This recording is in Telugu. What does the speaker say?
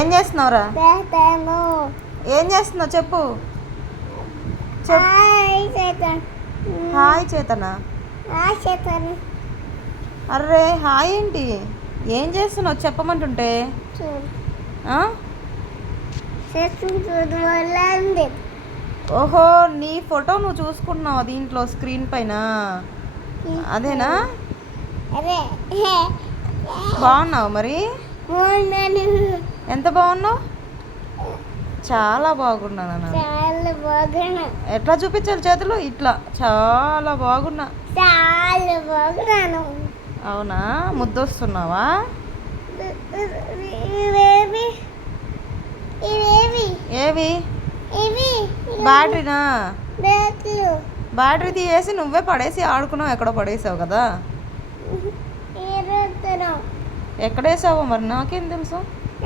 ఏం చేస్తున్నావురా? ఏం చేస్తున్నావు చెప్పు. హాయ్ చేతనా. అర్రే హాయ్ ఏంటి? ఏం చేస్తున్నావు చెప్పమంటుంటే. ఓహో నీ ఫోటో నువ్వు చూసుకుంటున్నావు దీంట్లో స్క్రీన్ పైన, అదేనా? బాగున్నావు మరి? ఎంత బాగున్నావు? చాలా బాగున్నాను. ఎట్లా చూపించాలి చేతులు? ఇట్లా చాలా బాగున్నా. అవునా, ముద్దొస్తున్నావా? ఏవి? బ్యాటరీనా? బ్యాటరీ తీసేసి నువ్వే పడేసి ఆడుకున్నావు. ఎక్కడో పడేసావు కదా. ఎక్కడేసావో మరి నాకేం తెలుసు.